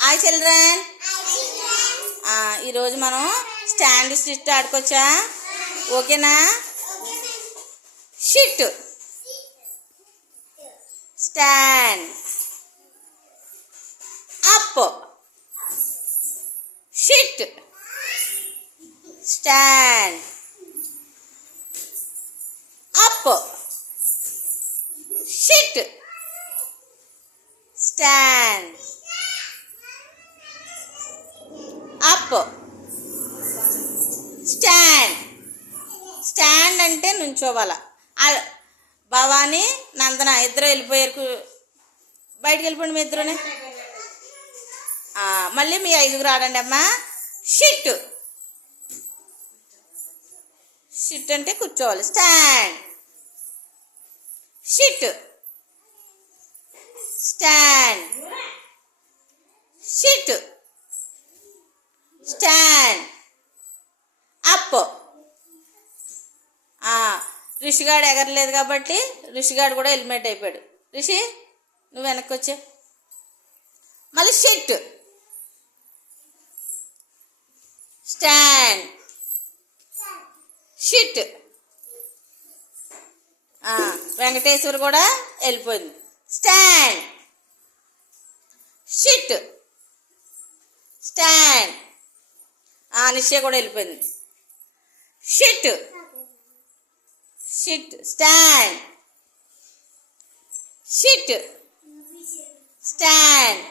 Hi children. ఈరోజు మనం stand sit ఆడుకోవచ్చా? ఓకేనా? Sit, stand, up, sit, stand, up, sit, stand, up, stand. Stand అంటే నుంచోవాల. భవాని, నందన ఇద్దరు వెళ్ళిపోయారు. బయటికి వెళ్ళిపోండి మీ ఇద్దరునే. మళ్ళీ మీ ఐదుగురు ఆడండి అమ్మా. షిట్, షిట్ అంటే కూర్చోవాలి. Stand, sit, stand, sit, stand, up. రిషిగాడు ఎగరలేదు కాబట్టి రిషిగాడు కూడా హెల్మెట్ అయిపోయాడు. రిషి, నువ్వు వెనక్కి వచ్చే. మళ్ళీ షిట్, స్టాండ్, షిట్. వెంకటేశ్వర్ కూడా వెళ్ళిపోయింది. Stand, sit, stand. నిశ్చయ కూడా వెళ్ళిపోయింది. Sit, sit, stand, sit, stand.